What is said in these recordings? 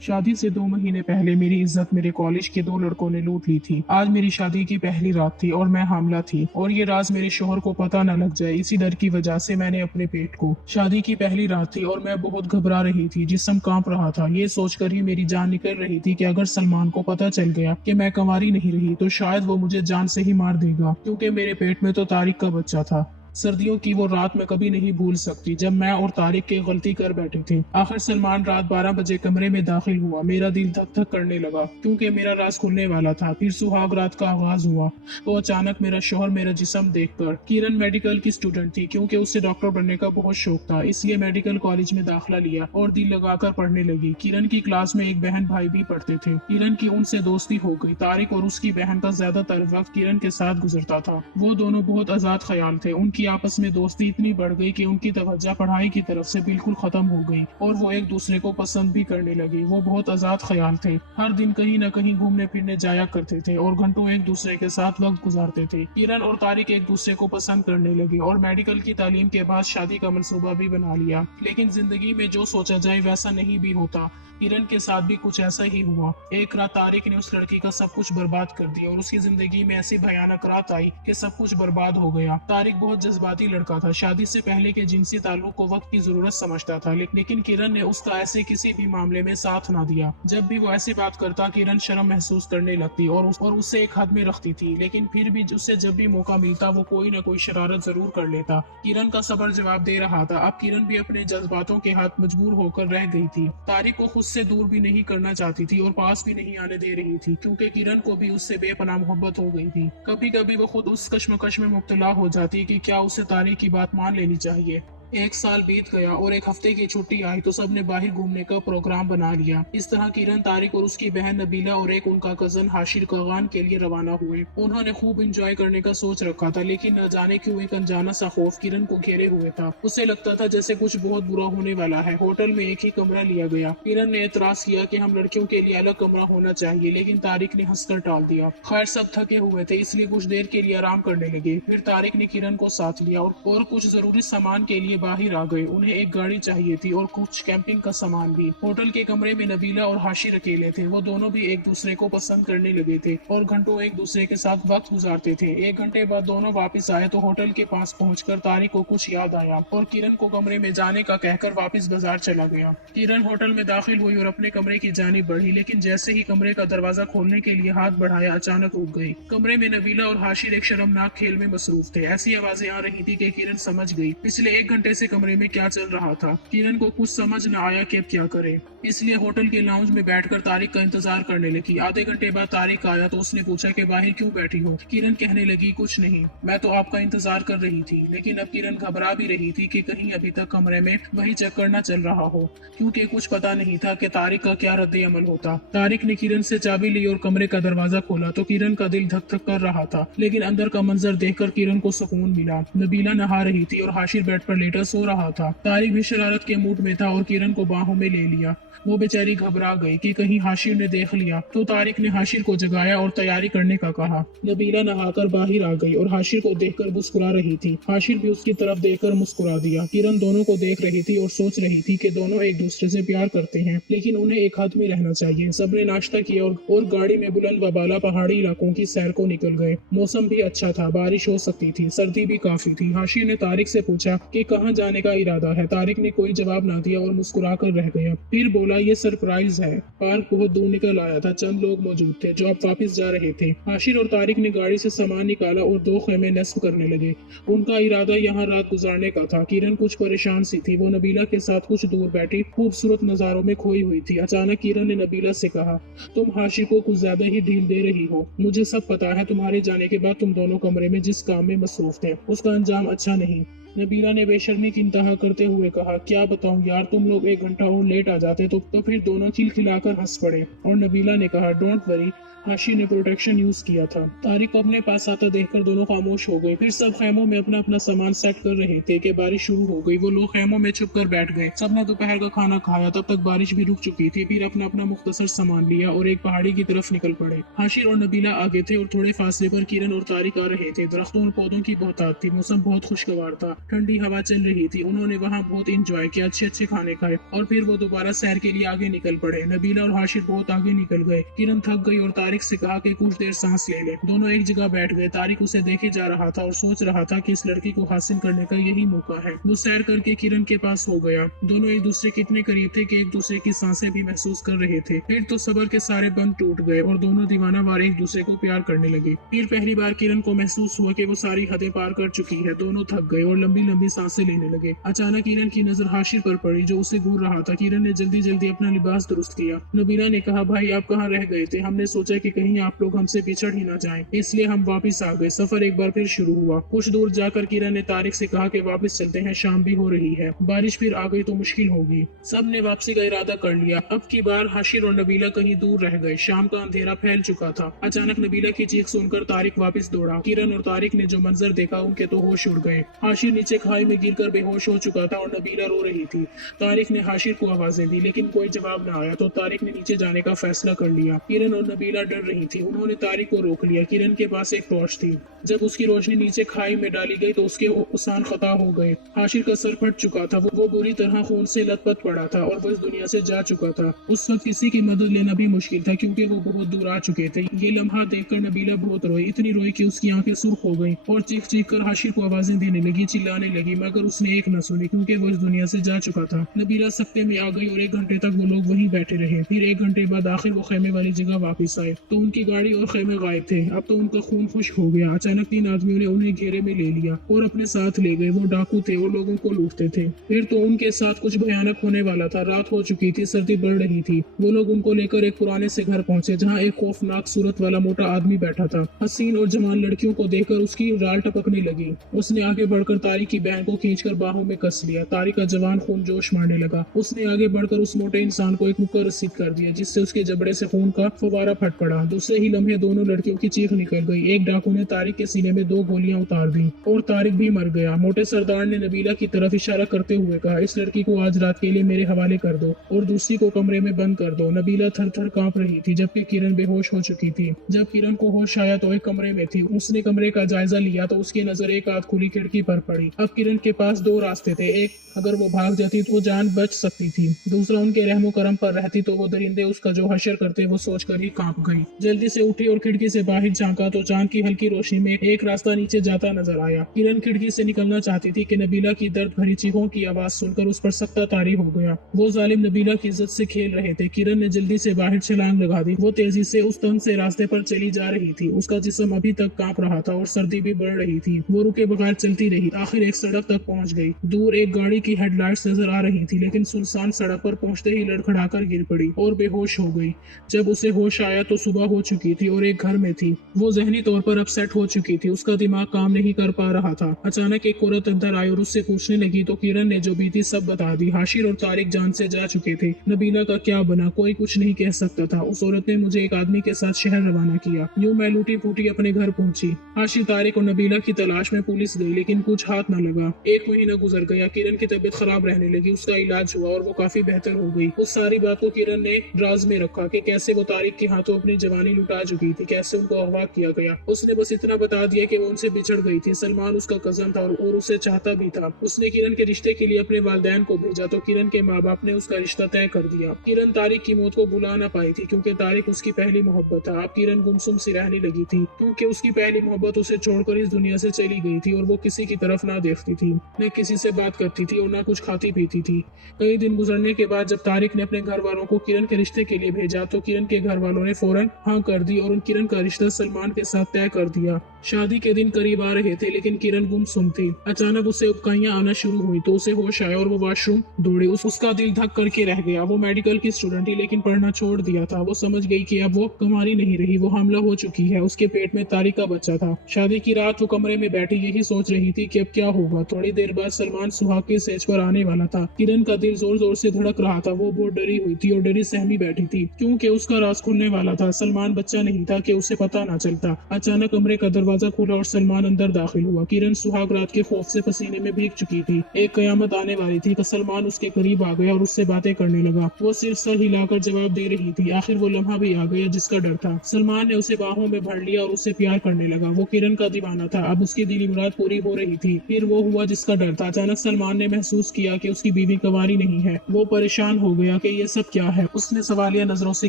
शादी से 2 महीने पहले मेरी इज्जत मेरे कॉलेज के 2 लड़कों ने लूट ली थी। आज मेरी शादी की पहली रात थी और मैं हामला थी, और ये राज मेरे शोहर को पता न लग जाए, इसी डर की वजह से मैंने अपने पेट को। शादी की पहली रात थी और मैं बहुत घबरा रही थी, जिस्म कांप रहा था। ये सोचकर ही मेरी जान निकल रही थी कि अगर सलमान को पता चल गया कि मैं कंवारी नहीं रही तो शायद वो मुझे जान से ही मार देगा, क्योंकि मेरे पेट में तो तारिक का बच्चा था। सर्दियों की वो रात मैं कभी नहीं भूल सकती, जब मैं और तारिक के गलती कर बैठे थे। आखिर सलमान रात 12 बजे कमरे में दाखिल हुआ। मेरा दिल धक धक करने लगा, क्योंकि मेरा राज खुलने वाला था। फिर सुहाग रात का आगाज हुआ तो अचानक मेरा शोहर मेरा जिस्म देखकर। किरण मेडिकल की स्टूडेंट थी, क्योंकि उसे डॉक्टर बनने का बहुत शौक था, इसलिए मेडिकल कॉलेज में दाखिला लिया और दिल लगाकर पढ़ने लगी। किरण की क्लास में एक बहन भाई भी पढ़ते थे। किरण की उनसे दोस्ती हो गई। तारिक और उसकी बहन का ज्यादातर वक्त किरण के साथ गुजरता था। वो दोनों बहुत आजाद ख्याल थे। उनकी आपस में दोस्ती इतनी बढ़ गई कि उनकी तवज्जो पढ़ाई की तरफ से बिल्कुल खत्म हो गई और वो एक दूसरे को पसंद भी करने लगे। वो बहुत आजाद ख्याल थे। हर दिन कहीं न कहीं घूमने फिरने जाया करते थे और घंटों एक दूसरे के साथ वक्त गुजारते थे। किरण और तारिक एक दूसरे को पसंद करने लगे और मेडिकल की तालीम के बाद शादी का मंसूबा भी बना लिया। लेकिन जिंदगी में जो सोचा जाए वैसा नहीं भी होता। किरण के साथ भी कुछ ऐसा ही हुआ। एक रात तारिक ने उस लड़की का सब कुछ बर्बाद कर दिया और उसकी जिंदगी में ऐसी भयानक रात आई कि सब कुछ बर्बाद हो गया। तारिक बहुत जज्बाती लड़का था। शादी से पहले के जिनसी ताल्लुक को वक्त की जरूरत समझता था, लेकिन किरण ने उसका ऐसे किसी भी मामले में साथ ना दिया। जब भी वो ऐसी बात करता, किरण शर्म महसूस करने लगती और उससे एक हद में रखती थी, लेकिन फिर भी उसे जब भी मौका मिलता वो कोई न कोई शरारत जरूर कर लेता। किरण का सब्र जवाब दे रहा था। अब किरण भी अपने जज्बातों के हाथ मजबूर होकर रह गई थी। तारिक को खुद से दूर भी नहीं करना चाहती थी और पास भी नहीं आने दे रही थी, क्योंकि किरण को भी उससे बेपनाह मोहब्बत हो गई थी। कभी कभी वो खुद उस कश्मकश में मुब्तला हो जाती कि क्या उसे तारिक की बात मान लेनी चाहिए। एक साल बीत गया और एक हफ्ते की छुट्टी आई तो सबने बाहर घूमने का प्रोग्राम बना लिया। इस तरह किरण, तारिक और उसकी बहन नबीला और एक उनका कजन हाशिर कागान के लिए रवाना हुए। उन्होंने खूब एंजॉय करने का सोच रखा था, लेकिन न जाने क्यों एक अनजाना सा खौफ किरण को घेरे हुए था। उसे लगता था जैसे कुछ बहुत बुरा होने वाला है। होटल में एक ही कमरा लिया गया। किरण ने एतराज किया कि हम लड़कियों के लिए अलग कमरा होना चाहिए, लेकिन तारिक ने हंसकर टाल दिया। खैर, सब थके हुए थे, इसलिए कुछ देर के लिए आराम करने लगे। फिर तारिक ने किरण को साथ लिया और कुछ जरूरी सामान के लिए बाहर आ गए। उन्हें एक गाड़ी चाहिए थी और कुछ कैंपिंग का सामान भी। होटल के कमरे में नबीला और हाशिर अकेले थे। वो दोनों भी एक दूसरे को पसंद करने लगे थे और घंटों एक दूसरे के साथ वक्त गुजारते थे। 1 घंटे बाद दोनों वापस आए तो होटल के पास पहुंचकर तारिक को कुछ याद आया और किरण को कमरे में जाने का कहकर वापस बाजार चला गया। किरण होटल में दाखिल हुई और अपने कमरे की जानिब बढ़ी, लेकिन जैसे ही कमरे का दरवाजा खोलने के लिए हाथ बढ़ाया, अचानक रुक गई। कमरे में नबीला और हाशिर एक शर्मनाक खेल में मसरूफ थे। ऐसी आवाजें आ रही थी कि किरण समझ गई पिछले 1 घंटे से कमरे में क्या चल रहा था। किरण को कुछ समझ न आया कि अब क्या करे, इसलिए होटल के लाउंज में बैठकर तारिक का इंतजार करने लगी। आधे घंटे बाद तारिक आया तो उसने पूछा कि बाहर क्यों बैठी हो। किरण कहने लगी, कुछ नहीं, मैं तो आपका इंतजार कर रही थी। लेकिन अब किरण घबरा भी रही थी कि कहीं अभी तक कमरे में वही चक्कर न चल रहा हो, क्योंकि कुछ पता नहीं था कि तारिक का क्या रद्द अमल होता। तारिक ने किरण से चाबी ली और कमरे का दरवाजा खोला तो किरण का दिल धक धक कर रहा था, लेकिन अंदर का मंजर देखकर किरण को सुकून मिला। नबीला नहा रही थी और हाशिर बेड पर लेटा सो रहा था। तारिक भी शरारत के मूड में था और किरण को बाहों में ले लिया। वो बेचारी घबरा गई कि कहीं हाशिर ने देख लिया, तो तारिक ने हाशिर को जगाया और तैयारी करने का कहा। नबीला नहाकर बाहर आ गई और हाशिर को देखकर मुस्कुरा रही थी। हाशिर भी उसकी तरफ देखकर मुस्कुरा दिया। किरण दोनों को देख रही थी और सोच रही थी कि दोनों एक दूसरे से प्यार करते हैं, लेकिन उन्हें एक हाथ में रहना चाहिए। सबने नाश्ता किया और गाड़ी में बुलंद बबाला पहाड़ी इलाकों की सैर को निकल गए। मौसम भी अच्छा था, बारिश हो सकती थी, सर्दी भी काफी थी। हाशिर ने तारिक से पूछा कि कहाँ जाने का इरादा है। तारिक ने कोई जवाब ना दिया और मुस्कुरा कर रह गया। फिर बोला, ये सरप्राइज है। पार्क बहुत दूर निकल आया था। चंद लोग मौजूद थे जो अब वापस जा रहे थे। हाशिर और तारिक ने गाड़ी से सामान निकाला और 2 खेमे नस्ब करने लगे। उनका इरादा यहाँ रात गुजारने का था। किरण कुछ परेशान सी थी। वो नबीला के साथ कुछ दूर बैठी खूबसूरत नजारों में खोई हुई थी। अचानक किरण ने नबीला से कहा, तुम हाशिर को कुछ ज्यादा ही ढील दे रही हो। मुझे सब पता है। तुम्हारे जाने के बाद तुम दोनों कमरे में जिस काम में मसरूफ थे, उसका अंजाम अच्छा नहीं। नबीला ने बेशर्मी की इंतहा करते हुए कहा, क्या बताऊं यार, तुम लोग 1 घंटा और लेट आ जाते तो फिर दोनों खिलखिलाकर हंस पड़े। और नबीला ने कहा, डोंट वरी, हाशिर ने प्रोटेक्शन यूज किया था। तारिक को अपने पास आता देखकर दोनों खामोश हो गए। फिर सब खेमों में अपना अपना सामान सेट कर रहे थे कि बारिश शुरू हो गई। वो लोग खेमों में छुप कर बैठ गए। सबने दोपहर का खाना खाया, तब तक बारिश भी रुक चुकी थी। फिर अपना अपना मुख्तसर सामान लिया और एक पहाड़ी की तरफ निकल पड़े। हाशिर और नबीला आगे थे और थोड़े फासले पर किरण और तारिक आ रहे थे। दरख्तों और पौधों की बहुतायत थी। मौसम बहुत खुशगवार था। ठंडी हवा चल रही थी। उन्होंने वहाँ बहुत इंजॉय किया, अच्छे अच्छे खाने खाए और फिर वो दोबारा सैर के लिए आगे निकल पड़े। नबीला और हाशिर बहुत आगे निकल गए। किरण थक गई और तारिक से कहा कि कुछ देर सांस ले ले। दोनों एक जगह बैठ गए। तारिक उसे देखे जा रहा था और सोच रहा था कि इस लड़की को हासिल करने का यही मौका है। वो सैर करके किरण के पास हो गया। दोनों एक दूसरे के इतने करीब थे कि एक दूसरे की सांसें भी महसूस कर रहे थे। फिर तो सबर के सारे बंद टूट गए और दोनों दीवाना वार एक दूसरे को प्यार करने लगे। फिर पहली बार किरण को महसूस हुआ कि वो सारी हदें पार कर चुकी है। दोनों थक गए और लंबी लंबी सांसें लेने लगे। अचानक किरण की नजर हाशिर पर पड़ी जो उसे घूर रहा था। किरण ने जल्दी जल्दी अपना लिबास दुरुस्त किया। नबीला ने कहा, भाई आप कहाँ रह गए थे? हमने सोचा कि कहीं आप लोग हमसे बिछड़ ही ना जाएं, इसलिए हम वापस आ गए। सफर एक बार फिर शुरू हुआ। कुछ दूर जाकर किरण ने तारिक से कहा कि वापस चलते हैं, शाम भी हो रही है, बारिश फिर आ गई तो मुश्किल होगी। सब ने वापसी का इरादा कर लिया। अब की बार हाशिर और नबीला कहीं दूर रह गए। शाम का अंधेरा फैल चुका था। अचानक नबीला की चीख सुनकर तारिक वापस दौड़ा। किरण और तारिक ने जो मंजर देखा उनके तो होश उड़ गए। हाशिर नीचे खाई में गिरकर बेहोश हो चुका था और नबीला रो रही थी। तारिक ने हाशिर को आवाजें दी लेकिन कोई जवाब न आया तो तारिक ने नीचे जाने का फैसला कर लिया। किरण और नबीला डर रही थी। उन्होंने तारिक को रोक लिया। किरण के पास एक टॉर्च थी। जब उसकी रोशनी नीचे खाई में डाली गई तो उसके उसान खता हो गए। हाशिर का सर फट चुका था। वो बुरी तरह खून से लथपथ पड़ा था और वो इस दुनिया से जा चुका था। उस वक्त किसी की मदद लेना भी मुश्किल था क्योंकि वो बहुत दूर आ चुके थे। ये लम्हा देखकर नबीला बहुत रोई, इतनी रोई कि उसकी आंखें सुर्ख हो गईं और चीख चीख कर हाशिर को आवाजें देने लगी, चिल्लाने लगी, मगर उसने एक न सुनी क्योंकि वो इस दुनिया से जा चुका था। नबीला सख्ते में आ गई और 1 घंटे तक वो लोग वहीं बैठे रहे। फिर 1 घंटे बाद आखिर वो खेमे वाली जगह वापस आए तो उनकी गाड़ी और खेमे गायब थे। अब तो उनका खून खुश्क हो गया। अचानक 3 आदमियों ने उन्हें घेरे में ले लिया और अपने साथ ले गए। वो डाकू थे और लोगों को लूटते थे। फिर तो उनके साथ कुछ भयानक होने वाला था। रात हो चुकी थी, सर्दी बढ़ रही थी। वो लोग उनको लेकर एक पुराने से घर पहुंचे जहाँ एक खौफनाक सूरत वाला मोटा आदमी बैठा था। हसीन और जवान लड़कियों को देखकर उसकी राल टपकने लगी। उसने आगे बढ़कर तारिक की बहन को खींचकर बाहों में कस लिया। तारिक का जवान खून जोश मारने लगा। उसने आगे बढ़कर उस मोटे इंसान को एक मुक्का रसीद कर दिया जिससे उसके जबड़े से खून का फवारा फट पड़ा। दूसरे ही लम्हे दोनों लड़कियों की चीख निकल गई। एक डाकू ने तारिक के सीने में 2 गोलियां उतार दी और तारिक भी मर गया। मोटे सरदार ने नबीला की तरफ इशारा करते हुए कहा, इस लड़की को आज रात के लिए मेरे हवाले कर दो और दूसरी को कमरे में बंद कर दो। नबीला थर थर कांप रही थी जबकि किरण बेहोश हो चुकी थी। जब किरण को होश आया तो एक कमरे में थी। उसने कमरे का जायजा लिया तो उसकी नजर एक आध खुली खिड़की पर पड़ी। अब किरण के पास 2 रास्ते थे। एक, अगर वो भाग जाती तो जान बच सकती थी। दूसरा, उनके रहमो करम पर रहती तो वो दरिंदे उसका जो हशर करते वो सोचकर ही कांप गई। जल्दी से उठी और खिड़की से बाहर झांका तो चांद की हल्की रोशनी में एक रास्ता नीचे जाता नजर आया। किरण खिड़की से निकलना चाहती थी कि नबीला की दर्द भरी चीखों की आवाज सुनकर उस पर सख्ता तारी हो गया। वो जालिम नबीला की इज्जत से खेल रहे थे। किरण ने जल्दी से बाहर छलांग लगा दी। वो तेजी से उस तंग से रास्ते पर चली जा रही थी। उसका जिस्म अभी तक कांप रहा था और सर्दी भी बढ़ रही थी। वो रुके बगैर चलती रही। आखिर एक सड़क तक पहुंच गई। दूर एक गाड़ी की हेडलाइट्स नजर आ रही थी लेकिन सुनसान सड़क पर पहुंचते ही लड़खड़ाकर गिर पड़ी और बेहोश हो गई। जब उसे होश आया तो सुबह हो चुकी थी और एक घर में थी। वो जहनी तौर पर अपसेट हो चुकी थी। उसका दिमाग काम नहीं कर पा रहा था। अचानक एक औरत अंदर आई और उससे पूछने लगी तो किरण ने जो बीती सब बता दी। हाशिर और तारिक जान से जा चुके थे। नबीला का क्या बना कोई कुछ नहीं कह सकता था। उस औरत ने मुझे एक आदमी के साथ शहर रवाना किया। यूं मैं लूटी फूटी अपने घर पहुंची। हाशिर, तारिक और नबीला की तलाश में पुलिस गई लेकिन कुछ हाथ न लगा। 1 महीना गुजर गया। किरण की तबीयत खराब रहने लगी। उसका इलाज हुआ और वो काफी बेहतर हो गई। उस सारी बात को किरण ने राज में रखा कि कैसे वो तारिक के हाथों अपनी जवानी लुटा चुकी थी, कैसे उनको अगवा किया गया। उसने बस इतना बता दिया कि वो उनसे बिछड़ गई थी। सलमान उसका कजन था और उसे चाहता भी था। उसने किरण के रिश्ते के लिए अपने वालिदैन को भेजा तो किरण के माँ बाप ने उसका रिश्ता तय कर दिया। किरण तारिक की मौत को बुला ना पाई थी क्योंकि तारिक उसकी पहली मोहब्बत था। अब किरण गुमसुम सी रहने लगी थी क्योंकि उसकी पहली मोहब्बत उसे छोड़कर इस दुनिया से चली गई थी और वो किसी की तरफ ना देखती थी, न किसी से बात करती थी और ना कुछ खाती पीती थी। कई दिन गुजरने के बाद जब तारिक ने अपने घर वालों को किरण के रिश्ते के लिए भेजा तो किरण के घर वालों ने फौरन हाँ कर दी और किरण का रिश्ता सलमान के साथ तय कर दिया। शादी के दिन करीब आ रहे थे लेकिन किरण गुमसुम थी। अचानक उसे उबकाइयां आना शुरू हुई तो उसे होश आया और वो वॉशरूम दौड़ी। उसका दिल धक करके रह गया। वो मेडिकल की स्टूडेंट थी लेकिन पढ़ना छोड़ दिया था। वो समझ गई कि अब वो कुंवारी नहीं रही, वो हामला हो चुकी है। उसके पेट में तारिक का बच्चा था। शादी की रात वो कमरे में बैठी यही सोच रही थी कि अब क्या होगा। थोड़ी देर बाद सलमान सुहाग के स्टेज पर आने वाला था। किरण का दिल जोर जोर से धड़क रहा था। वो बहुत डरी हुई थी और डरी सहमी बैठी थी क्योंकि उसका राज खुलने वाला था। सलमान बच्चा नहीं था कि उसे पता ना चलता। अचानक कमरे का दरवाजा खुला और सलमान अंदर दाखिल हुआ। किरण सुहाग रात के खौफ से पसीने में भीग चुकी थी। एक कयामत आने वाली थी तो सलमान उसके करीब आ गया और उससे बातें करने लगा। वो सिर्फ सर हिलाकर जवाब दे रही थी। आखिर वो लम्हा भी आ गया जिसका डर था। सलमान ने उसे बाहों में भर लिया और उससे प्यार करने लगा। वो किरण का दीवाना था, अब उसकी दिली मुराद पूरी हो रही थी। फिर वो हुआ जिसका डर था। अचानक सलमान ने महसूस किया कि उसकी बीवी कंवारी नहीं है। वो परेशान हो गया कि ये सब क्या है। उसने सवालिया नजरों से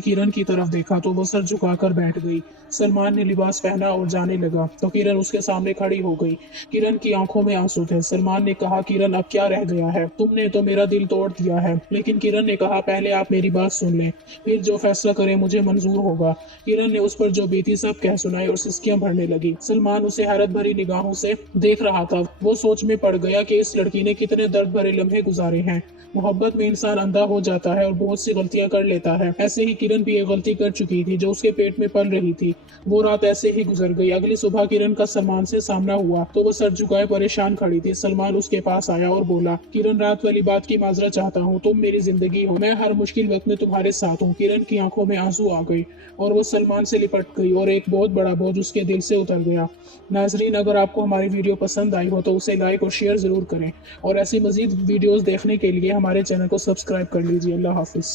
किरण की तरफ देखा तो वो सर झुकाकर बैठ गई। सलमान ने लिबास पहना और जाने लगा तो किरण उसके सामने खड़ी हो गई। किरण की आंखों में आंसू थे। सलमान ने कहा, किरण अब क्या रह गया है, तुमने तो मेरा दिल तोड़ दिया है। लेकिन किरण ने कहा, पहले आप मेरी बात सुन लें, फिर जो फैसला करें मुझे मंजूर होगा। किरण ने उस पर जो बीती सब कह सुनाई और सिसकियां भरने लगी। सलमान उसे हैरत भरी निगाहों से देख रहा था। वो सोच में पड़ गया कि इस लड़की ने कितने दर्द भरे लम्हे गुजारे हैं। मोहब्बत में इंसान अंधा हो जाता है और बहुत सी गलतियां कर लेता है। ऐसे ही किरण भी एक गलती कर चुकी थी जो उसके पेट में पल रही थी। वो रात ऐसे ही गुजर गई। अगली सुबह किरण का सलमान से सामना हुआ तो वो सर झुकाए परेशान खड़ी थी। सलमान उसके पास आया और बोला, किरण रात वाली बात की माजरा चाहता हूँ, तुम मेरी जिंदगी हो, मैं हर मुश्किल वक्त में तुम्हारे साथ हूँ। किरण की आंखों में आंसू आ गए और वो सलमान से लिपट गई और एक बहुत बड़ा बोझ उसके दिल से उतर गया। नाजरीन, अगर आपको हमारी वीडियो पसंद आई हो तो उसे लाइक और शेयर जरूर करें और ऐसी मजीद वीडियोस देखने के लिए हमारे चैनल को सब्सक्राइब कर लीजिए। अल्लाह हाफिज।